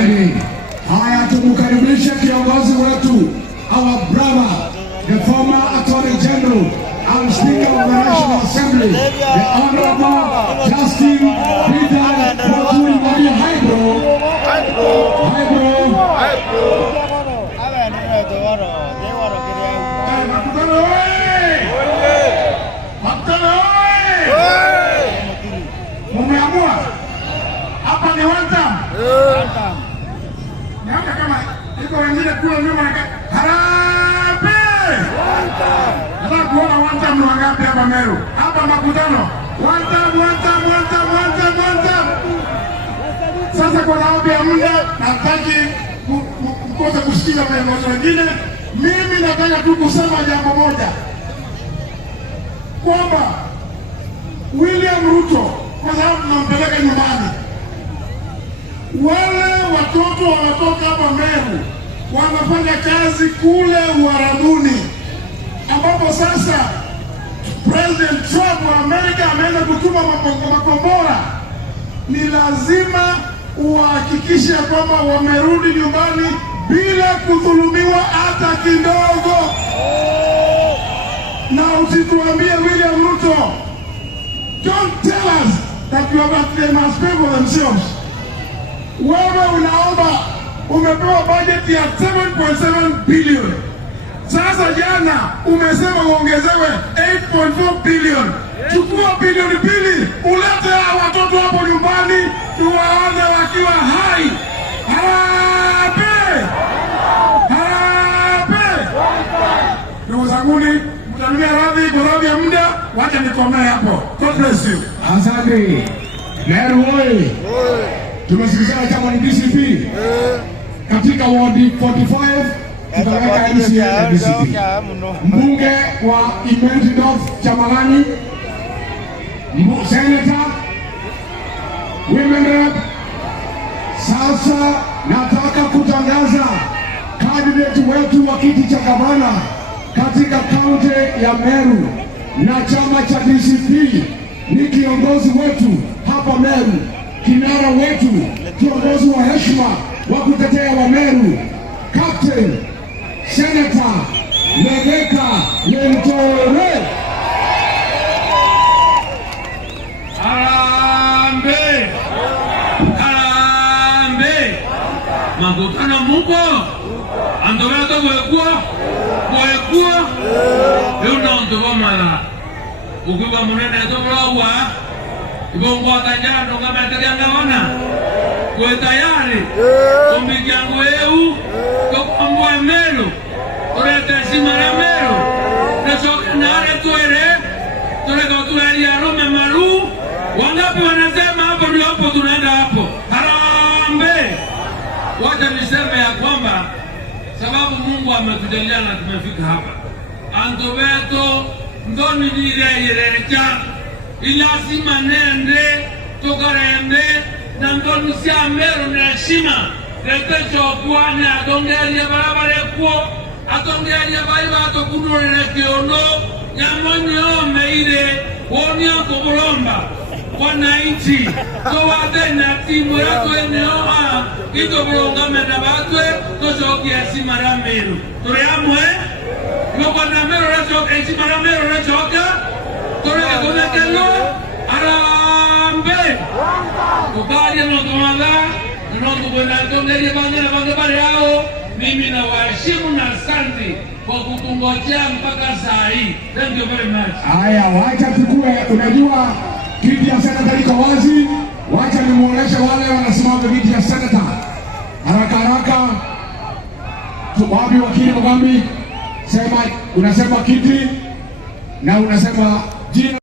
Asante. Haya, tumukaribishe kiongozi wetu, our brother, the former Attorney General and Speaker of the National Assembly, the Honorable Justin Peter Muturi Maria. Hi bro. Hi bro. Hi bro. Hi bro. Mumeamua hapa ni one time. Niona kama iko wengine kule nyuma harambee. Nataka kuona one time ni wangapi hapa Meru. Hapa makutano. One time. Sasa kwa sababu ya muda nataki mkose kusikiza maelezo mengine. Mimi nataka tu kusema jambo moja, kwamba William Ruto, kwa sababu tunampeleka nyumbani, wale watoto wanatoka hapa Meru wanafanya kazi kule Uarabuni, ambapo sasa President Trump wa Amerika ameenda kutuma makombora. Ni lazima uhakikishe kwamba wamerudi nyumbani bila kudhulumiwa hata kidogo. Na usituambie William Ruto, don't tell us that they must pay for themselves. Wewe unaomba, umepewa budget ya 7.7 billion. Sasa jana umesema uongezewe 8.4 billion. Chukua bilioni 2 ulete watoto hapo nyumbani tuwaone wakiwa hai. Harambee! Harambee! Ndugu zanguni, mtanuia radhi kwa sababu ya muda, wacha nikomee hapo. God bless you. Asante. Meru oye. Tumesikizana chama ni DCP. Katika ward 45 tutaweka MCA na DCP. Mbunge wa Imenti North Chamalani, Senator, Women Rep. Sasa nataka kutangaza candidate wetu wa kiti cha gavana katika kaunti ya Meru, na chama cha DCP ni kiongozi wetu hapa Meru, kinara wetu, kiongozi wa heshima wa kutetea wa Meru, Captain Senator Legeka Lentore. Harambee! Harambee! Makutano muko? Andoveto kwekua? Yuna ndovomala. Ukiwa munene tobrowa. Ibongo atajano kama atajanga kwe tayari. Kumbikiangu eu. Kwa Meru. Turete simara Meru. Nesoke nare tuere. Tureko tueri arume maru. Wangapi wanasema hapo ndio hapo tunaenda hapo. Harambee! Wacha niseme ya kwamba sababu Mungu ametujalia na tumefika hapa. Andoveto ndoni nirejerecha ilasima nende tokarende na ndoni sia Meru na heshima retecho kuane atongeria barabara kuo atongeria baiba atokudore kiono nyamonyo meire wonia kubolomba wananchi towate na timu yako eneo ito bolonga mena batwe tozokia simara Meru tureamwe yoko na Meru rezoka simara Meru rezoka toreke komekelo harambee ukali no tomala no tubona tongeria bangana bare yao. Mimi na waheshimu na asante kwa kutungojea mpaka saa hii. Thank you very much. Haya, wacha tukue, unajua kiti ya senata iko wazi. Wacha nimuoneshe wale wanasimama kiti ya senata. Haraka. Tubabi wakili Mugambi, sema unasema kiti na unasema jina.